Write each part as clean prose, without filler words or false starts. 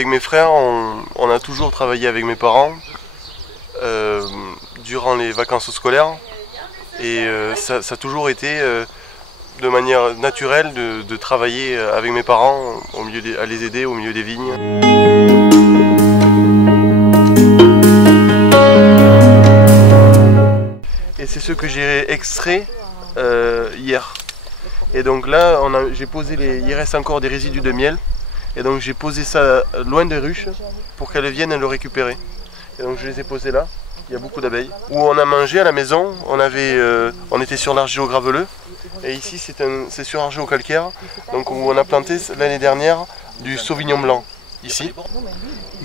avec mes frères, on a toujours travaillé avec mes parents durant les vacances scolaires. Et ça a toujours été de manière naturelle de travailler avec mes parents, à les aider au milieu des vignes. Et c'est ce que j'ai extrait hier. Et donc là, j'ai posé il reste encore des résidus de miel. Et donc j'ai posé ça loin des ruches pour qu'elles viennent le récupérer. Et donc je les ai posés là. Il y a beaucoup d'abeilles. Où on a mangé à la maison, on était sur l'argilo-graveleux. Et ici c'est sur argilo-calcaire. Donc où on a planté l'année dernière du sauvignon blanc. Ici.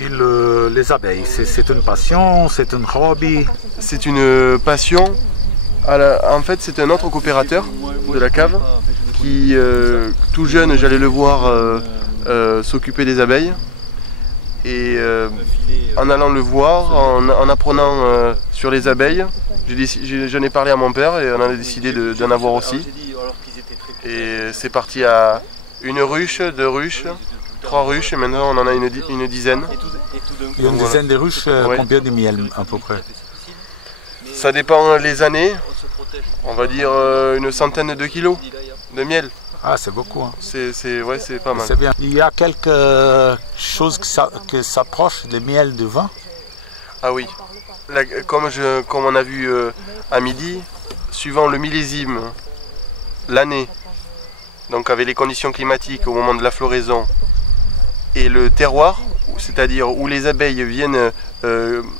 Et les abeilles, c'est une passion, c'est un hobby? C'est une passion. En fait, c'est un autre coopérateur de la cave qui, tout jeune, j'allais le voir s'occuper des abeilles. Et en allant le voir, en apprenant sur les abeilles, j'en ai parlé à mon père et on a décidé d'en avoir aussi. Et c'est parti à une ruche, 2 ruches, 3 ruches, et maintenant on en a une dizaine. Et une dizaine de ruches, ouais. Combien de miel à peu près? Ça dépend les années, on va dire une centaine de kilos de miel. Ah, c'est beaucoup. Hein. C'est pas mal. C'est bien. Il y a quelque chose qui s'approche du miel de vin? Ah oui. Comme on a vu à midi, suivant le millésime, l'année, donc avec les conditions climatiques au moment de la floraison, et le terroir, c'est-à-dire où les abeilles viennent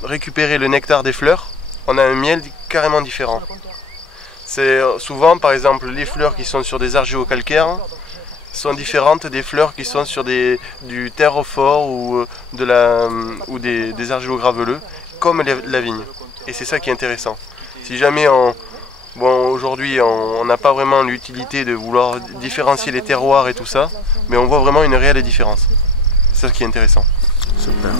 récupérer le nectar des fleurs, on a un miel carrément différent. C'est souvent, par exemple, les fleurs qui sont sur des argilo-calcaires sont différentes des fleurs qui sont sur du terre-fort ou des argilo-graveleux, comme la vigne. Et c'est ça qui est intéressant. Si jamais aujourd'hui on n'a pas vraiment l'utilité de vouloir différencier les terroirs et tout ça, mais on voit vraiment une réelle différence. C'est ça qui est intéressant. Super.